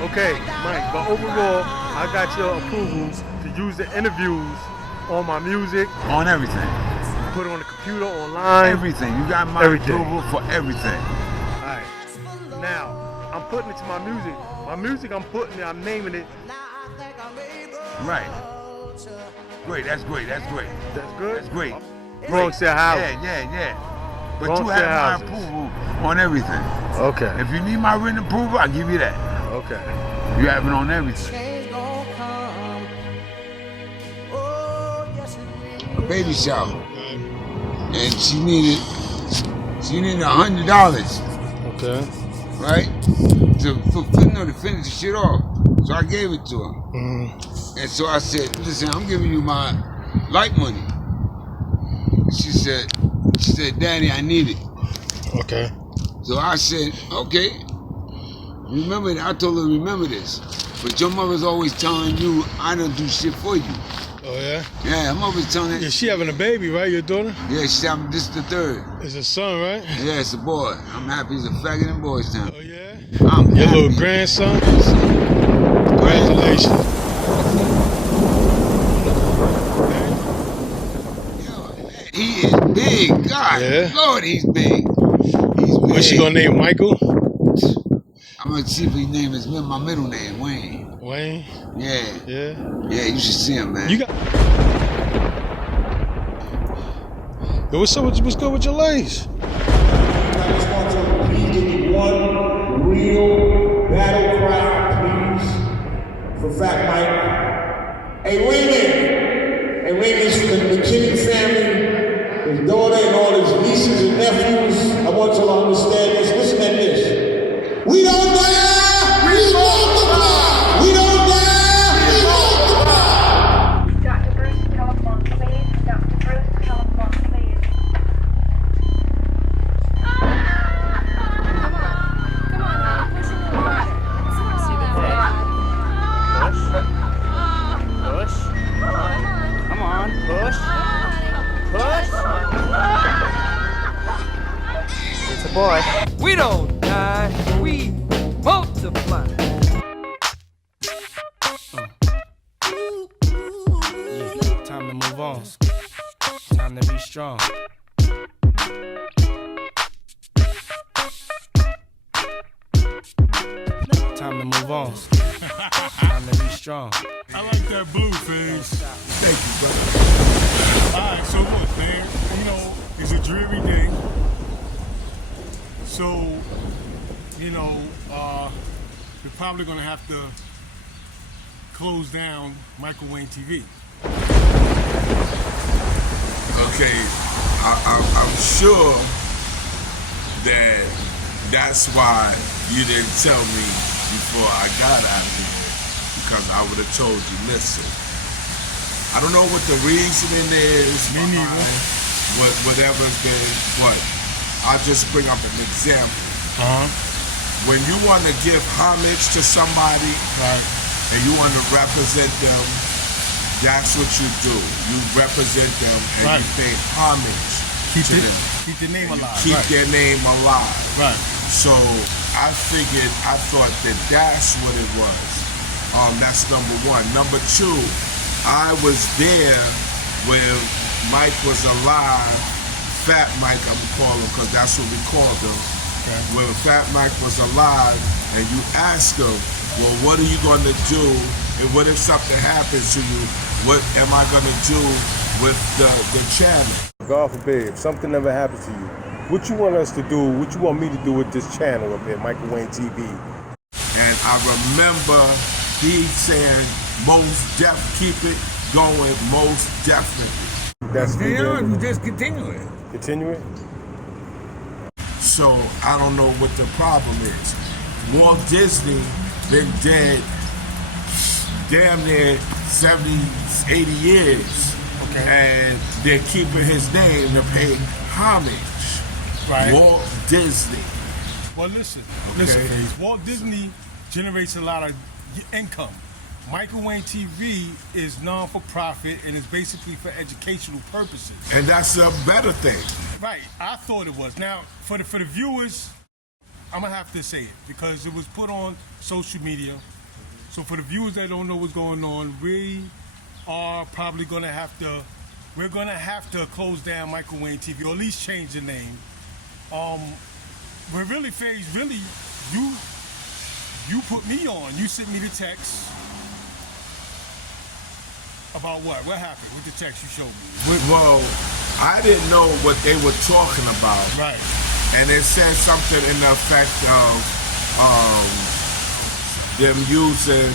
Okay, Mike, but overall, I got your approval to use the interviews on my music. On everything. Put it on the computer, online. Everything. You got my approval for everything. Alright. Now, I'm putting it to my music. My music, I'm naming it. Right. Great, that's great, that's great. That's good? That's great. Wrong set house. Yeah. But Wrong you have my approval on everything. Okay. If you need my written approval, I'll give you that. Okay. You have it on everything. A baby shower. And she needed $100. Okay. Right? To finish the shit off. So I gave it to her. And so I said, listen, I'm giving you my light money. She said, Daddy, I need it. Okay. So I said, okay. Remember, I told her, remember this. But your mother's always telling you, I don't do shit for you. Oh, yeah? Yeah, her mother's telling her. Yeah, she having a baby, right, your daughter? Yeah, this is the third. It's a son, right? Yeah, it's a boy. I'm happy he's a faggot in Boys Town. Oh, yeah? I'm your happy. Little grandson? Congratulations. He is big. God, yeah. Lord, he's big. He's big. What's she gonna name Michael? I'm gonna see if he name is my middle name, Wayne. Wayne? Yeah. Yeah? Yeah, you should see him, man. You got... Yo, what's good with your legs? I just want to please give me one real battle cry, please, for Fat Mike. Hey, Raymond! Hey, Raymond's from the McKinney family, his daughter and all his nieces and nephews. I want you to understand this. Listen at this. We don't dare! We multiply! We don't dare! We multiply! Dr. Bruce, telephone, please. Dr. Bruce, telephone, please. It's a boy. We don't die, we multiply. Yeah, time to move on. Time to be strong. Time to move on. Time to be strong. I like that blue, Figs. Thank you, brother. Alright, so look, man, you know, it's a dreary day. So, you know, we're probably gonna have to close down Michael Wayne TV. Okay, I'm sure that's why you didn't tell me before I got out here, because I would have told you, listen, I don't know what the reasoning is, me neither. Whatever's been, but I'll just bring up an example. When you want to give homage to somebody, Right. and you want to represent them, that's what you do. You represent them and Right. you pay homage to them. Keep the name alive. Keep right. their name alive. Right. So I thought that's what it was. That's number one. Number two, I was there when Mike was alive. Fat Mike, I'm gonna call him, because that's what we called him. Okay. When Fat Mike was alive, and you ask him, well, what are you gonna do? And what if something happens to you? What am I gonna do with the channel? God forbid, if something ever happens to you, what you want us to do, what you want me to do with this channel up here, Michael Wayne TV? And I remember he saying, keep it going, most definitely. That's You just continue it. Continue it? So I don't know what the problem is. Walt Disney been dead damn near 70, 80 years. Okay. And they're keeping his name to pay homage. Right. Walt Disney. Well, listen, Okay. Figs. Walt Disney generates a lot of income. Michael Wayne TV is non-for-profit and is basically for educational purposes. And that's a better thing. Right, I thought it was. Now, for the viewers, I'm gonna have to say it because it was put on social media. So for the viewers that don't know what's going on, we are probably gonna have to. We're gonna have to close down Michael Wayne TV, or at least change the name. We're really phased. Really, you put me on. You sent me the text about what? What happened with the text you showed me? Well, I didn't know what they were talking about. Right. And it said something in the effect of them using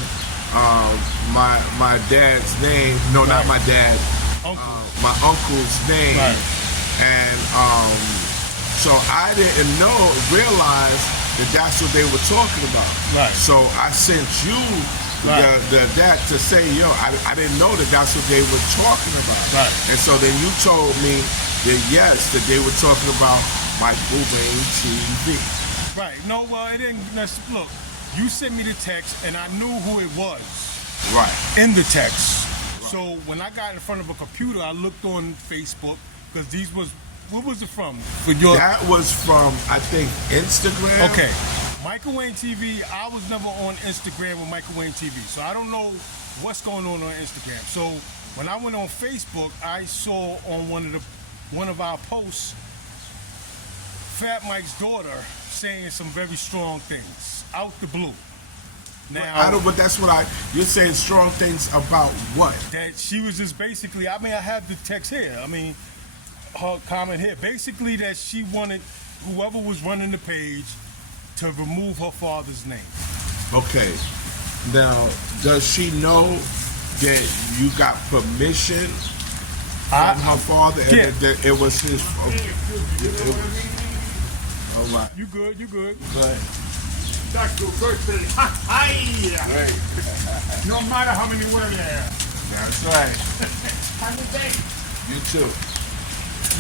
my dad's name. No, not my dad. My uncle's name. Right. And so I didn't realize that that's what they were talking about. Right. So I sent you that to say, yo, I didn't know that that's what they were talking about. Right. And so then you told me that yes, that they were talking about Michael Wayne TV. Right. No, well, it didn't. Look, you sent me the text, and I knew who it was. Right. In the text. Right. So when I got in front of a computer, I looked on Facebook because these was. What was it from? That was from, I think, Instagram. Okay. Michael Wayne TV, I was never on Instagram with Michael Wayne TV, so I don't know what's going on Instagram. So when I went on Facebook, I saw on one of our posts, Fat Mike's daughter saying some very strong things out the blue. Now, but that's what you're saying strong things about what? That she was just basically, I have the text here. Her comment here, basically that she wanted whoever was running the page to remove her father's name. Okay. Now, does she know that you got permission from her father and that it was his fault? All right. You good. But That's your birthday. No matter how many words there are. That's right. Happy day. You too.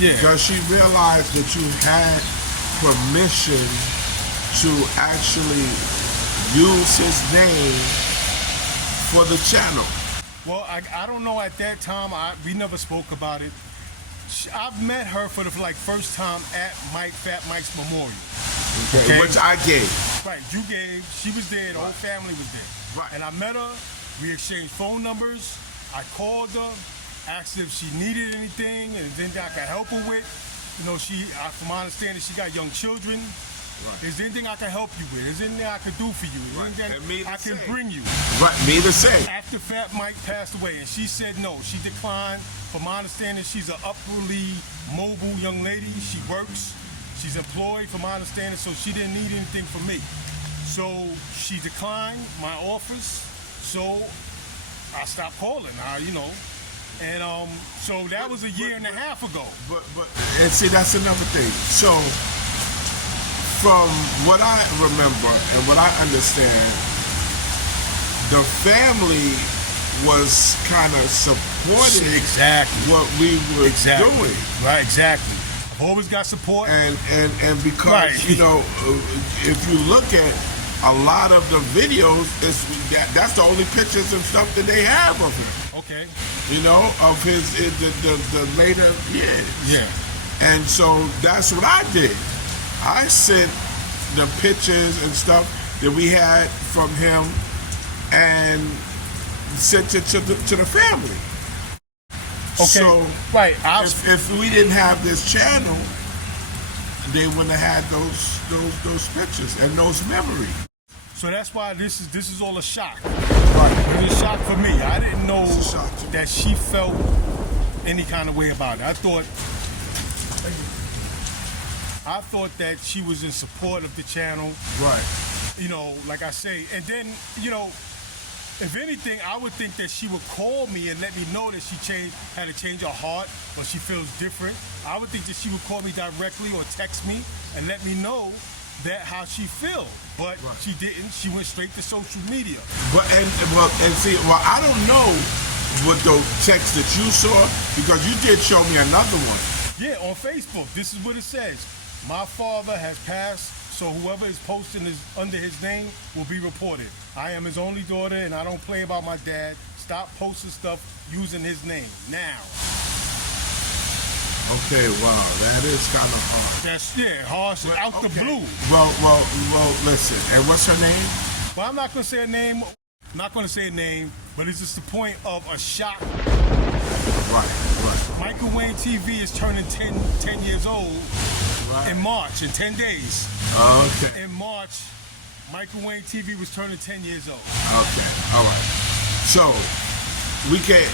Yeah. Does she realize that you had permission to actually use his name for the channel? Well, I don't know at that time. We never spoke about it. I've met her for the first time at Fat Mike's memorial. Okay. Which I gave. Right, you gave. She was there. The whole family was there. Right. And I met her. We exchanged phone numbers. I called her. Asked if she needed anything and then I could help her with. From my understanding, she got young children. Right. Is there anything I can help you with? Is there anything I can do for you? Is there anything I can bring you? Right, me the same. After Fat Mike passed away, and she said no. She declined. From my understanding, she's an upwardly mobile young lady. She works. She's employed, from my understanding, so she didn't need anything from me. So she declined my offers. So I stopped calling. And so that was a year and a half ago. And see, that's another thing. So from what I remember and what I understand, the family was kind of supporting what we were doing. Right, exactly. I've always got support. And because, if you look at a lot of the videos, that's the only pictures and stuff that they have of him. Okay. Of the later years. Yeah. And so that's what I did. I sent the pictures and stuff that we had from him and sent it to the family. Okay. So right. If we didn't have this channel, they wouldn't have had those pictures and those memories. So that's why this is all a shock. Right. It was a shock for me. I didn't know that she felt any kind of way about it. I thought that she was in support of the channel. Right. Like I say, and then, if anything, I would think that she would call me and let me know that she had to change her heart or she feels different. I would think that she would call me directly or text me and let me know that how she feel, but she didn't. She went straight to social media. I don't know what the text that you saw, because you did show me another one. Yeah, on Facebook. This is what it says. My father has passed, so whoever is posting under his name will be reported. I am his only daughter, and I don't play about my dad. Stop posting stuff using his name now. Okay, wow, that is kind of hard. That's harsh But, out the blue. Well, listen. And what's her name? Well, I'm not gonna say a name. Not gonna say a name, but it's just the point of a shock. Right. Michael Wayne TV is turning 10 years old in March, in 10 days. Okay. In March, Michael Wayne TV was turning 10 years old. Okay. All right. So we can.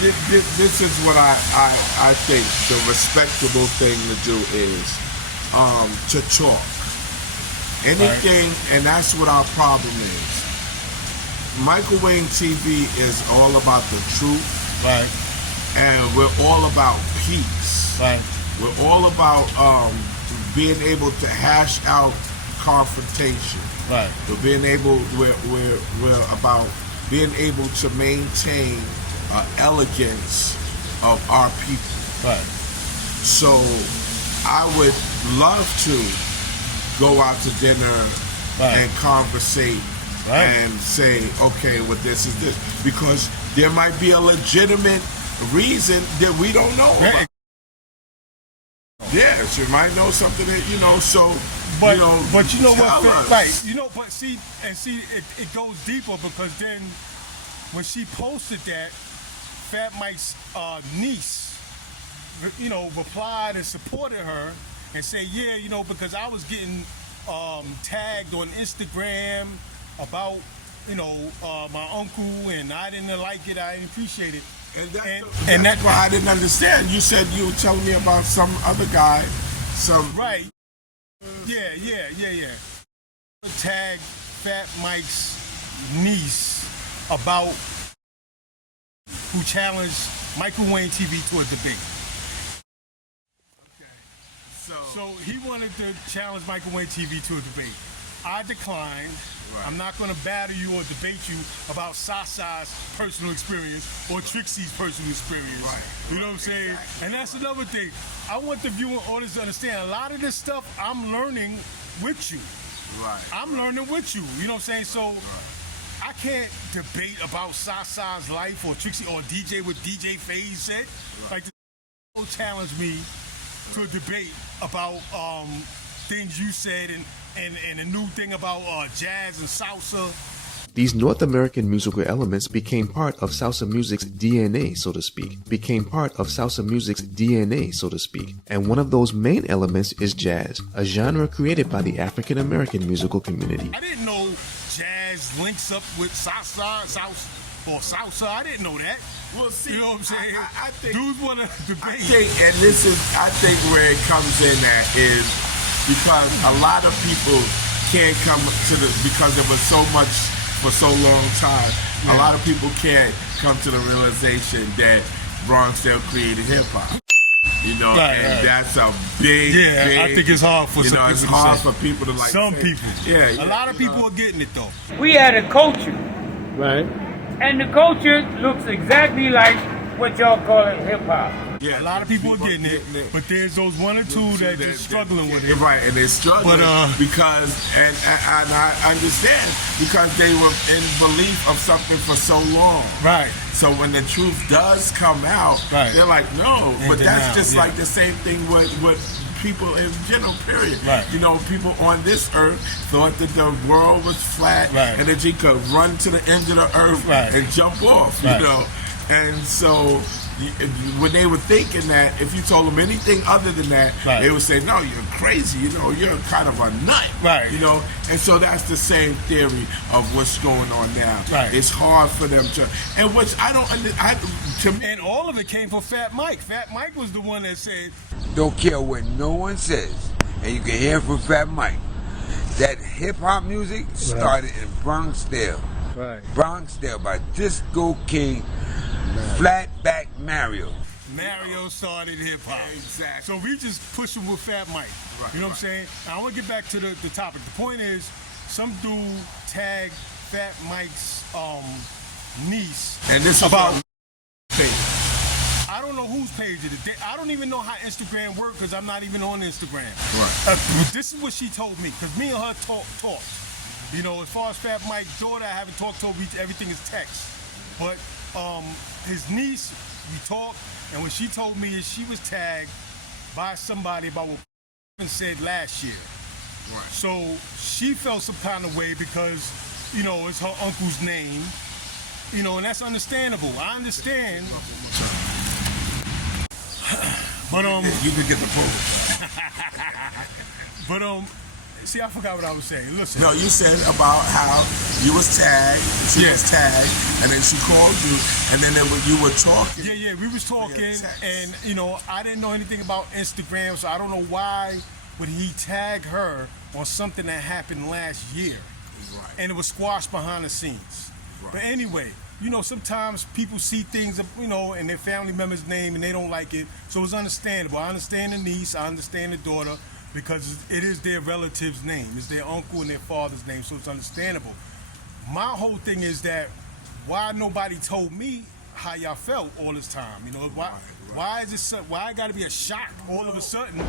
This is what I think the respectable thing to do is to talk. Anything, and that's what our problem is. Michael Wayne TV is all about the truth. Right. And we're all about peace. Right. We're all about being able to hash out confrontation. Right. We're about being able to maintain elegance of our people. Right. So I would love to go out to dinner and conversate and say, okay, well, this is this. Because there might be a legitimate reason that we don't know about. Yes, you might know something that, so, But you know what, us. right? But see, it goes deeper because then when she posted that, Fat Mike's niece, replied and supported her and said, because I was getting tagged on Instagram about, my uncle, and I didn't like it, I didn't appreciate it. And that's why I didn't understand. You said you were telling me about some other guy, Right. Yeah. Tag Fat Mike's niece about who challenged Michael Wayne TV to a debate. So he wanted to challenge Michael Wayne TV to a debate. I declined. Right. I'm not going to battle you or debate you about Sasa's personal experience or Trixie's personal experience. Right. You know what I'm saying? Exactly. And that's another thing. I want the viewing audience to understand a lot of this stuff I'm learning with you. Right. I'm learning with you. You know what I'm saying? So I can't debate about Sasa's life or Trixie or DJ what DJ Faze said. Like, the challenge me to a debate about things you said and a new thing about jazz and salsa. These North American musical elements became part of salsa music's DNA, so to speak. And one of those main elements is jazz, a genre created by the African American musical community. I didn't know jazz links up with salsa. I didn't know that. Well, see, you know what I'm saying? I think dudes want to debate. I think where it comes in at is because a lot of people can't come to because it was so much for so long time. Yeah. A lot of people can't come to the realization that Bronxdale created hip hop. That's a big. I think it's hard for some people. It's hard for people to like. Some say, people. Yeah. A lot of people are getting it though. We had a culture. Right. And the culture looks exactly like what y'all call it hip hop. Yeah, a lot of people are getting it, but there's those one or two that just struggling with it. Right, and they're struggling because, and I understand, because they were in belief of something for so long. Right. So when the truth does come out, they're like, no, but that's just like the same thing with people in general, period. Right. People on this earth thought that the world was flat and that you could run to the end of the earth and jump off, And so when they were thinking that, if you told them anything other than that, they would say, no, you're crazy, you're kind of a nut. Right. And so that's the same theory of what's going on now. Right. It's hard for them to, and which I don't understand. And all of it came from Fat Mike. Fat Mike was the one that said, don't care what no one says, and you can hear from Fat Mike, that hip-hop music started in Bronxdale. Right. Bronxdale by Disco King, Flatback Mario. Mario started hip hop. Exactly. So we just pushing with Fat Mike. You know what I'm saying? Now I want to get back to the topic. The point is, some dude tagged Fat Mike's niece. And this about page. I don't know whose page it is. I don't even know how Instagram works because I'm not even on Instagram. Right. This is what she told me because me and her talked. As far as Fat Mike's daughter, I haven't talked to her. Everything is text. But his niece we talked, and what she told me is she was tagged by somebody about what said last year. Right. So she felt some kind of way because, you know, it's her uncle's name, you know, and that's understandable. I understand. But you can get the proof. But see, I forgot what I was saying. Listen. No, you said about how you was tagged, she was tagged, and then she called you, and then you were talking. Yeah, we was talking, and you know, I didn't know anything about Instagram, so I don't know why would he tag her on something that happened last year, Right. and it was squashed behind the scenes. Right. But anyway, you know, sometimes people see things, you know, in their family member's name, and they don't like it, so it's understandable. I understand the niece, I understand the daughter, because it is their relative's name. It's their uncle and their father's name, so it's understandable. My whole thing is that why nobody told me how y'all felt all this time? You know, why is it why it gotta be a shock all of a sudden?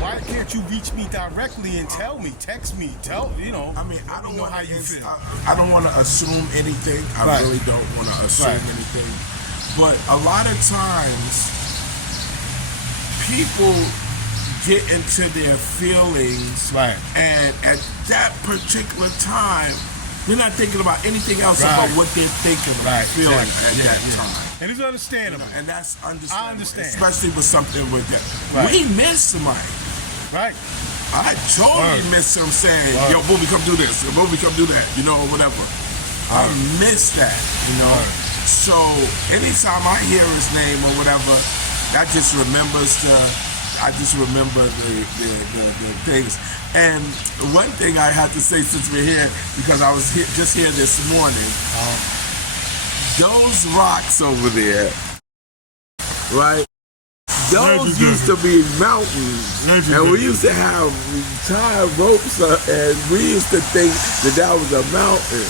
Why can't you reach me directly and tell me, text me, you know? I mean, I don't know how you feel. I don't want to assume anything. I really don't want to assume anything. But a lot of times, people get into their feelings, and at that particular time, they're not thinking about anything else about what they're thinking or feeling at that time. And it's understandable. You know, and that's understandable. I understand. Especially with something with that. We miss somebody. Right. I totally miss him saying, yo, Booby, come do this, or Booby, come do that, you know, or whatever. I miss that, you know. So anytime I hear his name or whatever, that just remembers the things. And one thing I have to say since we're here, because I was just here this morning, those rocks over there, right? Those used to be mountains, and we used to have tied ropes, and we used to think that was a mountain.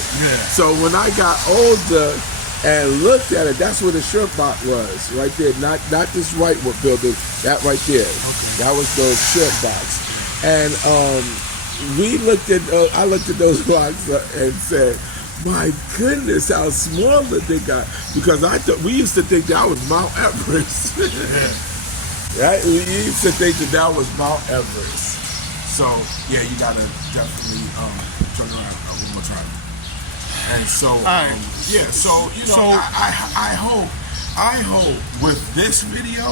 So when I got older and looked at it, that's where the shrimp box was, right there. Not this right building, that right there. That was the shrimp box. And we looked at, I looked at those rocks and said, my goodness, how small that they got. Because we used to think that was Mount Everest. Right? We used to think that was Mount Everest. So, yeah, you gotta definitely turn around one more time. And so, yeah, so, you know, I hope with this video,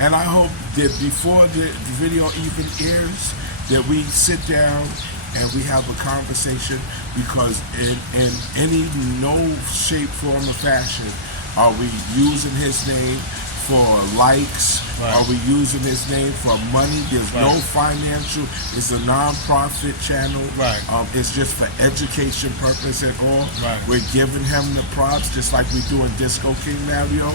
and I hope that before the video even airs, that we sit down and we have a conversation, because in any shape, form, or fashion are we using his name for likes? Are we using his name for money? There's no financial. It's a non-profit channel. It's just for education purpose at all. We're giving him the props, just like we do in Disco King Mario.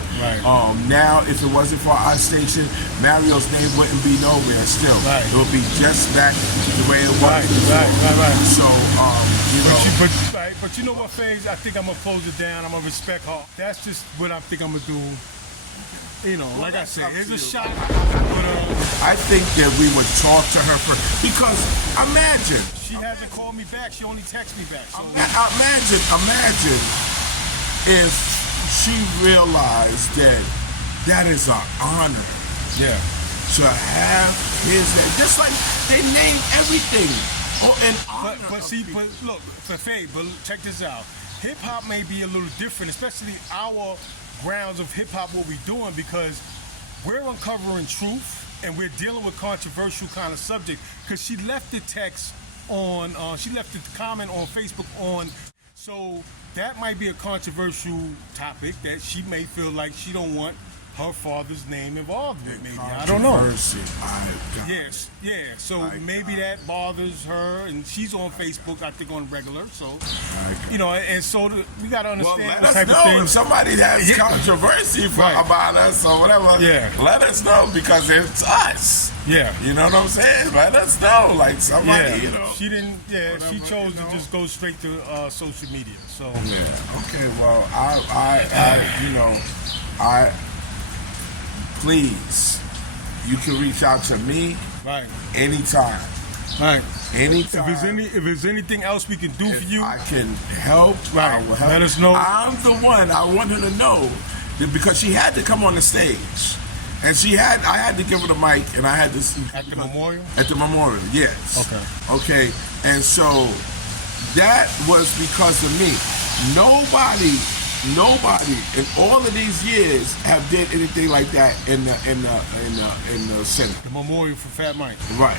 Now, if it wasn't for our station, Mario's name wouldn't be nowhere still. It would be just back the way it was. So, you know. But you know what, FaZe? I think I'm going to close it down. I'm going to respect her. That's just what I think I'm going to do. You know, like I said, it's a shot. But I think that we would talk to her because imagine. She hasn't called me back. She only texted me back. So Imagine if she realized that is an honor. To have his name, just like they name everything. But look, for Faye, but check this out. Hip hop may be a little different, especially our grounds of hip hop, what we're doing, because we're uncovering truth and we're dealing with controversial kind of subject. Because she left the text on, she left the comment on Facebook on, so that might be a controversial topic that she may feel like she don't want her father's name involved with. Maybe I don't know. Yes, yeah. So maybe that bothers her, and she's on Facebook, I think, on regular. So you know, and so we gotta understand let the type us of thing. know if somebody has controversy about us or whatever. Let us know, because it's us. You know what I'm saying? Let us know, like somebody. You know, she didn't. She chose to just go straight to social media. So okay. Well, I please, you can reach out to me anytime. Anytime. If there's anything else we can do for you, I can help. I will help. Let us know. I'm the one. I want her to know because she had to come on the stage. And I had to give her the mic, and I had to... At the memorial? At the memorial, yes. Okay, and so that was because of me. Nobody in all of these years have did anything like that in the Senate. The memorial for Fat Mike. Right.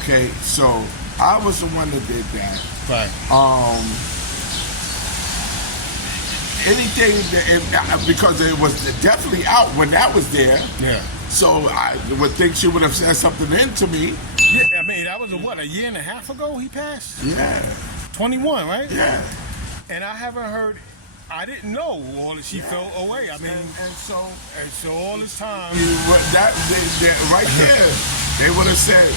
Okay, so I was the one that did that. Right. Anything that, because it was definitely out when that was there. Yeah. So I would think she would have said something into me. Yeah, I mean, that was a year and a half ago he passed? Yeah. 21, right? Yeah. And I haven't heard, I didn't know all that she felt away. I mean, and so all this time. That right there, they would have said,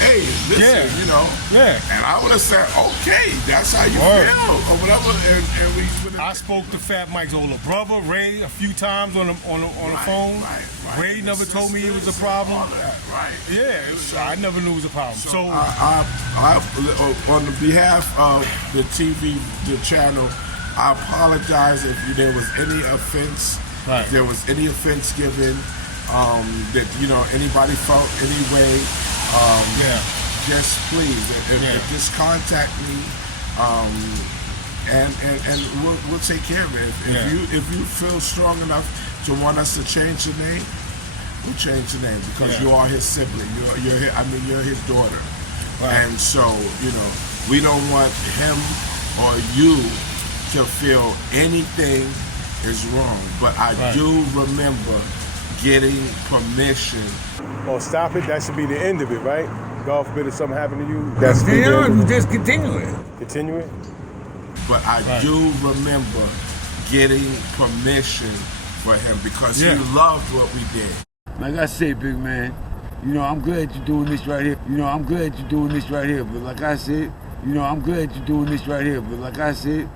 hey, listen, you know. Yeah. And I would have said, okay, that's how you feel, or whatever. And I spoke to Fat Mike's older brother, Ray, a few times on the phone. Right. Ray never told me it was a problem. Right. Yeah, I never knew it was a problem. So I, on the behalf of the channel, I apologize if there was any offense. Right. If there was any offense given, that anybody felt any way. Just please, just contact me, and we'll take care of it. If you feel strong enough to want us to change the name, we'll change the name because you are his sibling. You're his daughter, and so we don't want him or you to feel anything is wrong. But I do remember getting permission. Oh, stop it! That should be the end of it, right? God forbid if something happened to you. That's the you just continue it. Continue it. But I do remember getting permission for him because he loved what we did. Like I say, big man, I'm glad you're doing this right here. I'm glad you're doing this right here. But like I said, I'm glad you're doing this right here. But like I said,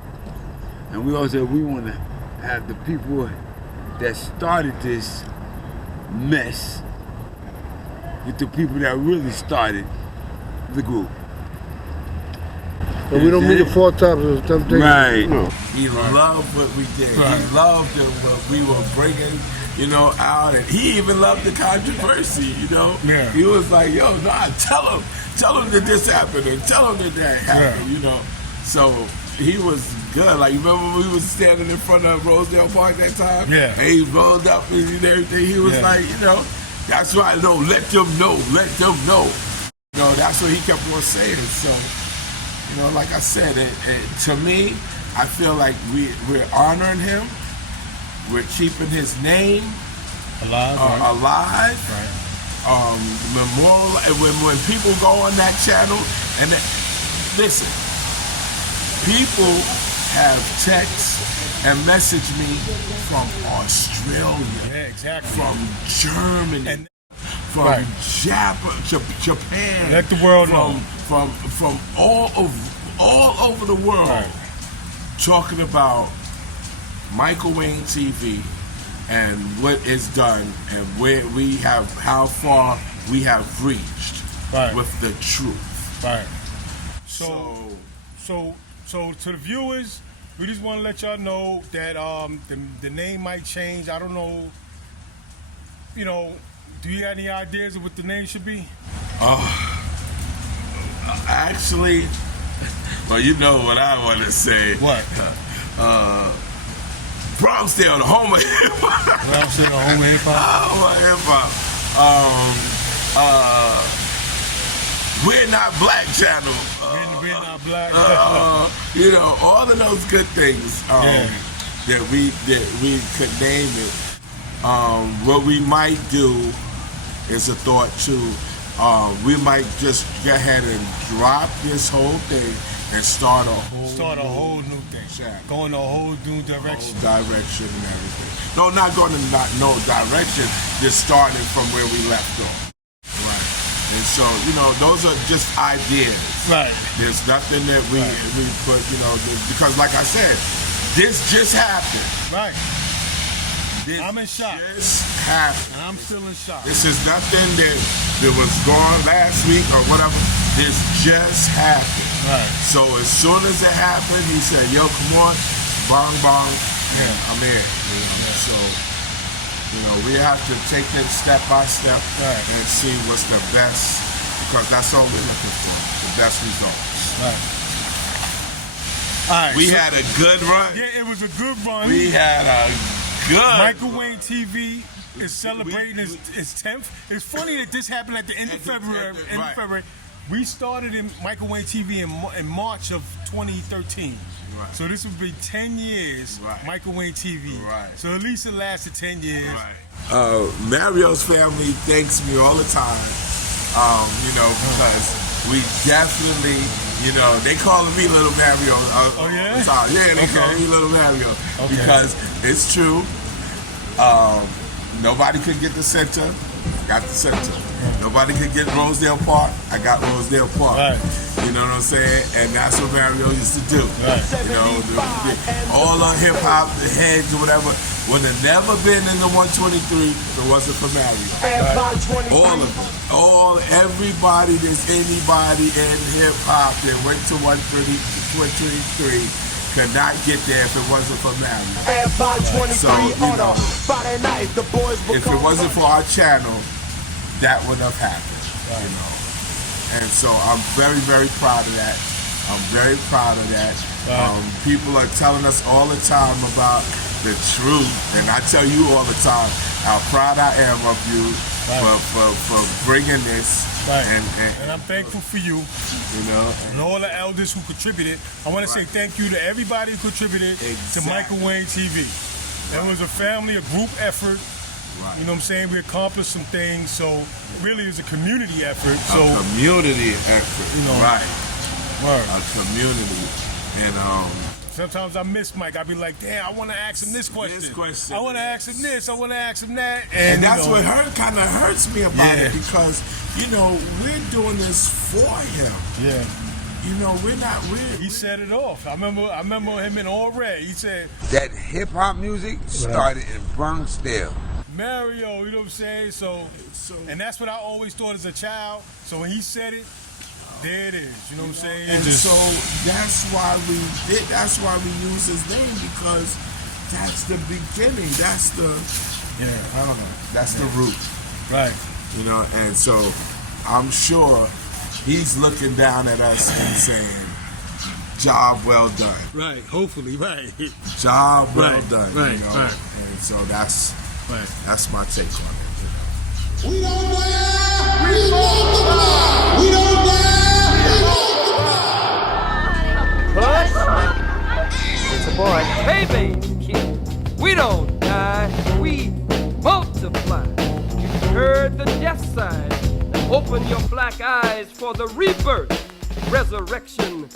and we also we want to have the people that started this mess with the people that really started the group. But we don't mean the 4 times of temptation. Right. He loved what we did. He loved what we were bringing, out, and he even loved the controversy. Yeah. He was like, "Yo, nah, tell him that this happened, and tell him that happened." So he was good. Like, you remember when we was standing in front of Rosedale Park that time? Yeah. And he rolled up and everything. He was like, that's why let them know. That's what he kept on saying. So, like I said, to me, I feel like we're honoring him. We're keeping his name alive. Right. Memorial. When people go on that channel, and listen, people have texted and messaged me from Australia, from Germany, from Japan. Let the world know. From all over the world, talking about Michael Wayne TV and what is done and how far we have reached with the truth. Right. So to the viewers, we just want to let y'all know that the name might change. I don't know. Do you have any ideas of what the name should be? Actually, well, you know what I want to say. What? Brownsdale, the home of hip-hop. Brownsdale, the home of hip-hop? We're Not Black channel. We're Not Black. All of those good things that we could name it. What we might do is a thought too. We might just go ahead and drop this whole thing and start a whole new thing. Go in a whole new direction. Direction and everything. No, not going in no direction. Just starting from where we left off. Right. And so, those are just ideas. Right. There's nothing that we put, because like I said, this just happened. Right. I'm in shock. This happened. And I'm still in shock. This is nothing that was gone last week or whatever. This just happened. Right. So as soon as it happened, he said, "Yo, come on, bong bong." Yeah. I'm here. So You know, we have to take it step by step Right. and see what's the best, because that's all we're looking for, the best results. Right. All right. We so- had a good run. Yeah, it was a good run. We had a good Michael Wayne TV is celebrating its 10th. It's funny that this happened at the end of February. Right. We started in Michael Wayne TV in March of 2013. Right. So this would be 10 years, Right. Michael Wayne TV. Right. So at least it lasted 10 years. Right. Mario's family thanks me all the time, you know, because we definitely, you know, they calling me Little Mario all the time. Yeah, they call me Little Mario because it's true. Nobody could get the center, got the center. Nobody could get Rosedale Park, I got Rosedale Park. Right. You know what I'm saying? And that's what Mario used to do. Right. You know, all the hip hop, the heads or whatever, would have never been in the 123 if it wasn't for Mario. Right. All of them. Everybody that's anybody in hip hop that went to 123 could not get there if it wasn't for Mario. So, you know, if it wasn't for our channel, that would have happened, you know. And so I'm very, very proud of that. I'm very proud of that. People are telling us all the time about the truth, and I tell you all the time how proud I am of you for bringing this. And I'm thankful for you, you know, and all the elders who contributed. I want to say thank you to everybody who contributed to Michael Wayne TV. It was a family, a group effort. Right. You know what I'm saying? We accomplished some things, so really it's a community effort. A community effort, you know, right? A community, and sometimes I miss Mike. I be like, damn, I want to ask him this question. I want to ask him this. I want to ask him that. And that's what kind of hurts me about it, because you know we're doing this for him. Yeah. You know, He set it off. I remember him in All Red. He said that hip hop music started in Bronxdale. Mario, you know what I'm saying? So, and that's what I always thought as a child. So when he said it, there it is. You know what I'm saying? And so that's why we use his name, because that's the beginning. That's the I don't know. That's the root. Right. You know, and so I'm sure he's looking down at us and saying, job well done. Right, hopefully, right. Job well done. Right, you know? right. And so that's my take on it. We don't dare! We multiply! We don't dare! It's a boy. Hey, baby, kid. We don't die. We multiply. You heard the death sign. Open your black eyes for the rebirth, resurrection,